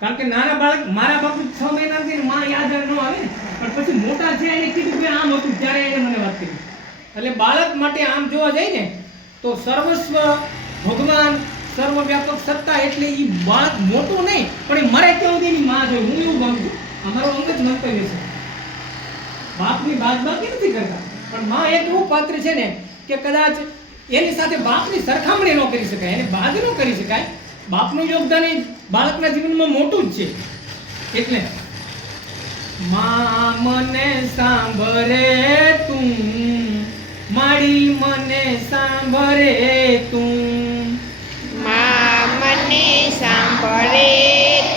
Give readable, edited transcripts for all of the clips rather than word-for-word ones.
કારણ કે નાના બાળક મારા બાપુ 6 મહિનાથી માં યાદ ન આવે ને, પણ પછી મોટા છે એને કીધું કે આમ હતું ત્યારે એને મને વાત કરી. એટલે બાળક માટે આમ જોવા જાય ને તો સર્વસ્વ ભગવાન સર્વવ્યાપક સત્તા એટલે એ બાળક મોટું નહીં પણ એ મરે ત્યાં સુધી એની માં જોઈ. હું એવું માંગુ છું, અમારો અંગ જ મંતવ્ય છે. બાપની બાદબાકી નથી કરતા, પણ માં એક એવું પાત્ર છે ને કે કદાચ એની સાથે બાપની સરખામણી ન કરી શકાય, એને બાદ ન કરી શકાય. બાપનું યોગદાન એ બાળકના જીવનમાં મોટું જ છે. એટલે માં મને સાંભળે તું, મારી મને સાંભળે તું, માં મને સાંભળે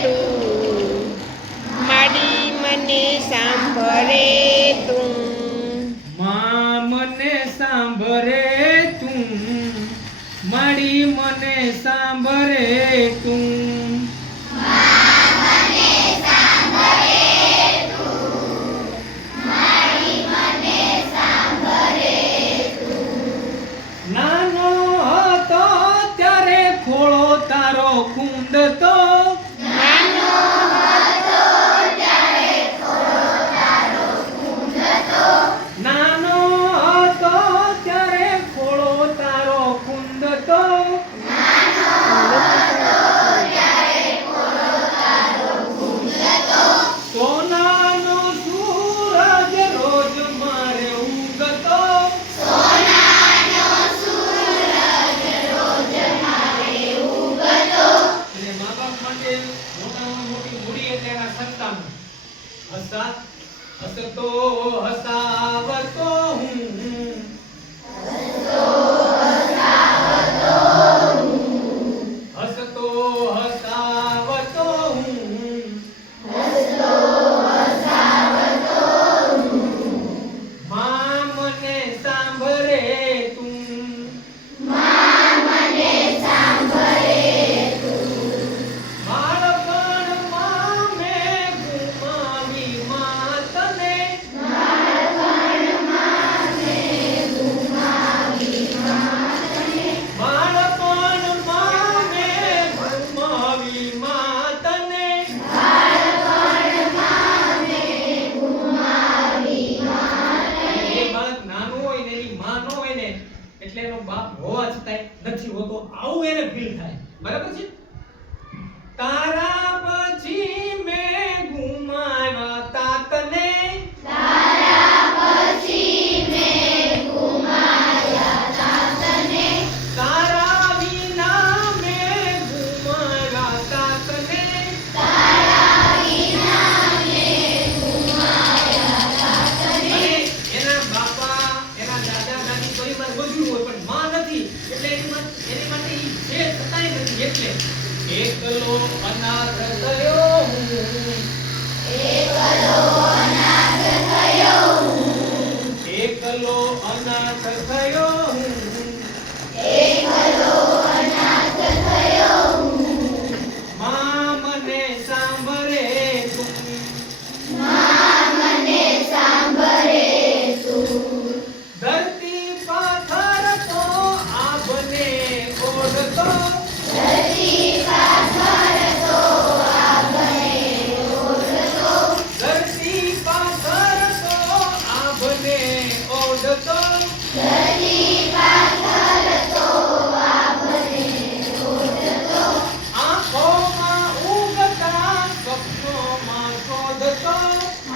તું, મારી મને સાંભળે તું, માં મને સાંભળે તું, મારી મને સાંભળે તું, નાનો હતો ત્યારે ખોળો તારો ખૂંદતો, નાનો હતો ત્યારે ખોળો તારો ખૂંદતો, નાનો હતો ત્યારે ખોળો તારો ખૂંદતો, નાનો હતો ત્યારે ખોળો તારો ખૂંદતો, સોનાનો સૂરજ રોજ મારે ઉગતો, સોનાનો સૂરજ રોજ મારે ઉગતો, અને મા બાપ માટે મોટામાં મોટી મૂડી એટલે એના સંતાન. હસતો હસાવતો હું, હસતો હસાવતો હું, માં મને સાંભળે તું, માં મને સાંભળે બાળપણમાં મેં ગુમાવી માં તને, બાળપણમાં મેં ગુમાવી માં તને, એ બાળક નાનું હોય ને એની માં ન હોય ને એટલે એનો બાપ હોવા છતાંય નથી હોતો, આવું એને ફીલ થાય. બરાબર છે? તારા પછી મેં ગુમાવ્યા તા તને, તારા પછી મેં ગુમાવ્યા તા તને, તારા વિના મેં ગુમાવ્યા તા તને, તારા વિના મેં ગુમાવ્યા તા તને, અને એના બાપા એના દાદા દાદી પરિવાર બધું હોય પણ માં નથી એટલે એની માટે ઈ છે છતાંય નથી. એટલે એકલો અનાથ થયો હું, એકલો અનાથ થયો હું, એકલો અનાથ થયો હું, એકલો અનાથ થયો હું, માં મને સાંભળે તું, માં મને સાંભળે તું, ધરતી પાથર તો આભને ઓઢતો, ધરતી પાથર તો આભને ઓઢતો, ધરતી પાથર તો આભને ઓઢતો, ધરતી પાથર તો આભને ઓઢતો, આંખોમાં ઉગતા સ્વપ્નોમાં શોધતો,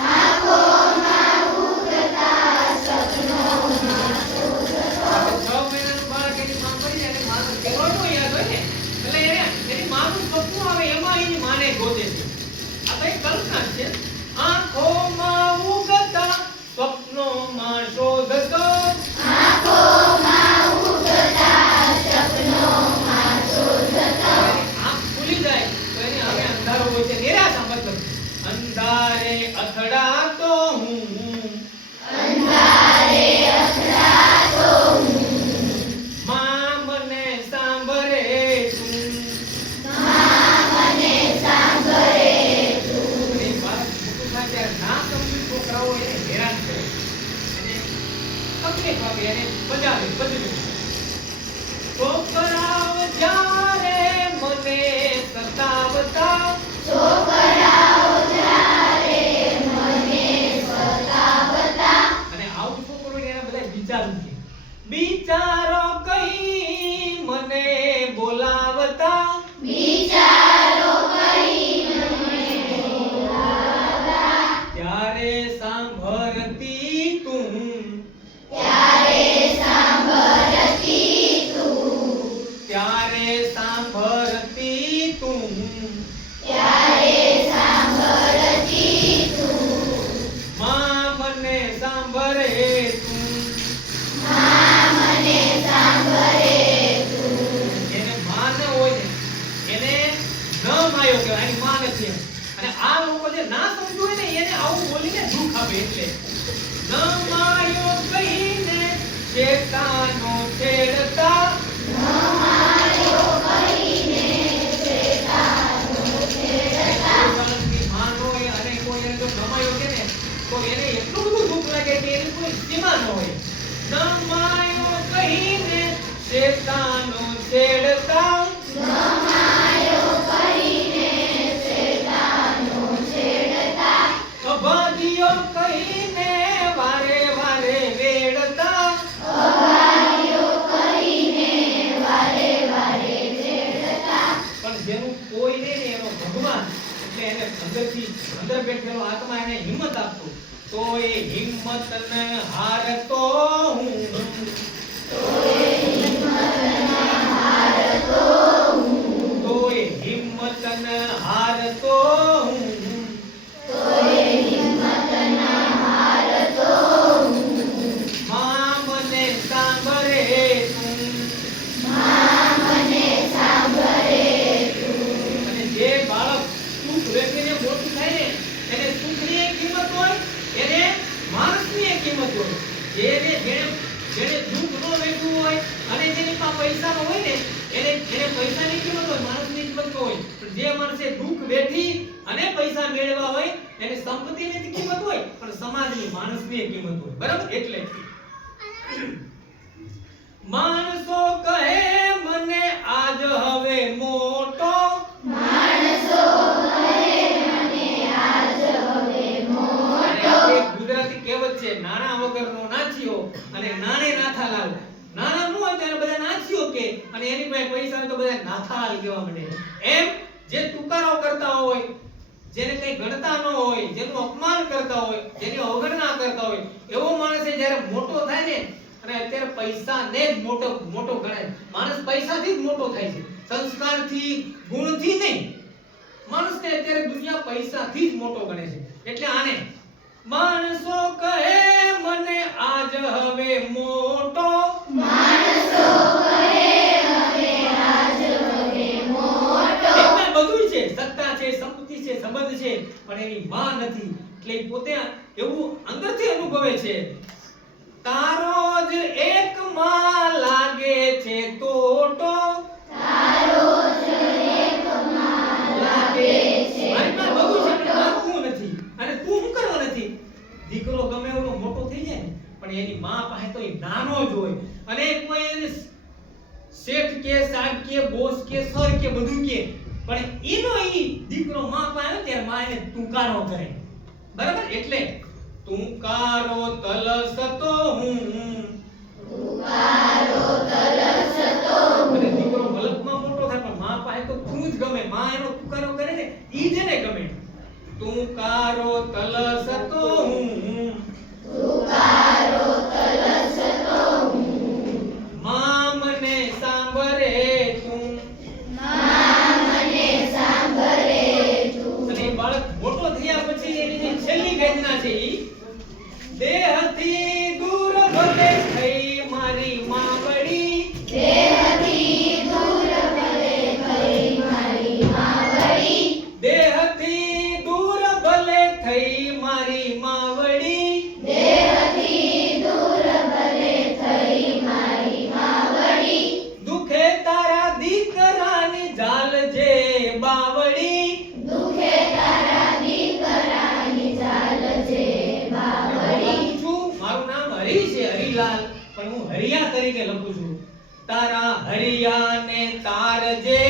આંખોમાં ઉગતા સપનોમાં શોધતો, 6 મહિનાનું બાળક એની માં મરી જાય એટલે માનું કહેવાનું યાદ હોય ને એટલે એની માનું સપનું આવે એમાં એની માને ગોતે છે. આ તો એક કલ્પના જ છે. આંખોમાં ઉગતા સ્વપ્નોમાં શોધતો, આંખોમાં ઉગતા સપનોમાં શોધતો, આંખ ખુલી જાય તો એને હવે અંધારો હોય છે, નિરાશા. મતલબ અંધારે અથડાતો હું, અંધારે અથડાતો હું, માં મને સાંભળે તું, માં મને સાંભળે તું, અને બાળક મોટું થાય ત્યારે ના સમજુ છોકરાઓ એને હેરાન કરે, એને તકલીફ આપે, એને બજાવે બધું. છોકરાઓ જ્યારે મને સતાવતા, છોકરાઓ ત્યારે સાંભળતી તું માં મને સાંભળે તું માં મને સાંભળે તું એને માં ન હોય ને એને ન માયો કહેવાય એની માં નથી એમ. અને આ લોકો જે ના સમજ્યું હોય ને એને આવું બોલીને દુઃખ આપે એટલે ન માયો કહીને શેતાનો છેડતા માયો કહીને શેતાનો છેડતા બાળકની માં ન હોય અને કોઈ એને જો નમાયો કે ને તો એને એટલું બધું દુઃખ લાગે કે એની કોઈ સીમા ન હોય. ન માયો કહીને શેતાનો છેડતા માયો કહીને શેતાનો છેડતા અભાગીઓ કહીને વારે વારે વેડતા અભાગ્યો કહીને વારે વારે વેડતા પણ જેનું કોઈ નહીં ને એનો ભગવાન એટલે એને અંદરથી અંદર બેઠેલો આત્મા એને હિંમત આપતો તો એ હિંમત ને હારતો હું તો એ હિંમતના હારતો હું તો એ હિંમત ને હારતો હું તો એ હિંમતના હારતો હું માં મને સાંભળે તું માં મને સાંભળે તું અને જે બાળક સુખ વેઠીને મોટું થાય ને એને સુખની એક કિંમત હોય એને માણસની એક કિંમત હોય જેને જેને દુઃખ ન વેઠવું હોય અને જેની પાસે પૈસા ન હોય ને એને પૈસાની કિંમત હોય માણસની કિંમત ન હોય પણ જે માણસે દુઃખ વેઠી અને પૈસા મેળવ્યા હોય એને સંપત્તિની કિંમત હોય પણ સમાજની માણસની એક કિંમત હોય બરાબર એટલે માણસો કહે મને આજ હવે મોટો માણસો કહે મને આજ હવે મોટો એક ગુજરાતી કહેવત છે નાણા વગરનો નાચ્યો અને નાણે નાથાલાલ. નાણા ન હોય તો એને બધા નાચ્યો કે અને એની પાસે પૈસા હોય તો બધા નાથાલાલ કહેવા માંડે. એમ જે તુકારો કરતા હોય જેને કઈ ગણતા ન હોય જેનું અપમાન કરતા હોય જેની અવગણના કરતા હોય એવો માણસ જ્યારે મોટો થાય ને અને અત્યારે પૈસાને જ મોટો ગણે. માણસ પૈસાથી જ મોટો થાય છે સંસ્કારથી ગુણથી નહીં. માણસને અત્યારે દુનિયા પૈસાથી જ મોટો ગણે છે એટલે આને માણસો કહે મને આજ હવે મોટો માણસો કહે મને આજ હવે મોટો એમાં બધું છે સત્તા છે સંપત્તિ છે સંબંધ છે પણ એની માં નથી એટલે ઈ પોતે એવું અંદરથી અનુભવે છે તારો જ એક માં લાગે છે તોટો તારો જ એક માં લાગે છે મારી પાસે બધું છે પણ મારું નથી અને તું શું કરવા નથી. દીકરો ગમે એવો મોટો થઈ જાય ને પણ એની માં પાસે તો એ નાનો જ હોય અને કોઈ એને શેઠ કે સાહેબ કે બોસ કે સર કે બધું કે પણ એનો ઈ દીકરો માં પાસે આવે ત્યારે માં એને તુકારો કરે બરાબર એટલે તુકારો તલસતો હું તુકારો તલસતો અને દીકરો મલકમાં મોટો થાય પણ માં પાસે તો તું જ ગમે માં એનો તુકારો કરે ને ઈ જ એને ગમે. તુકારો તલસતો હું તુકારો તલસતો હું માં મને સાંભળે તું માં મને સાંભળે તું અને એ બાળક મોટો થયા પછી એની જે છેલ્લી વેદના છે ઈ દેહથી દૂર ભલે થઈ મારી માવડી દેહથી દૂર ભલે થઈ મારી માવડી દેહથી દૂર ભલે થઈ મારી માવડી દેહથી દૂર ભલે થઈ મારી માવડી દુખે તારા દીકરાની ઝાલ જે બાવડી દુખે તારા દીકરાની ઝાલ જે બાવડી લખું છું મારું નામ હરી છે હરીલાલ પણ હું હરિયા તરીકે લખું છું તારા હરિયાને તાર જે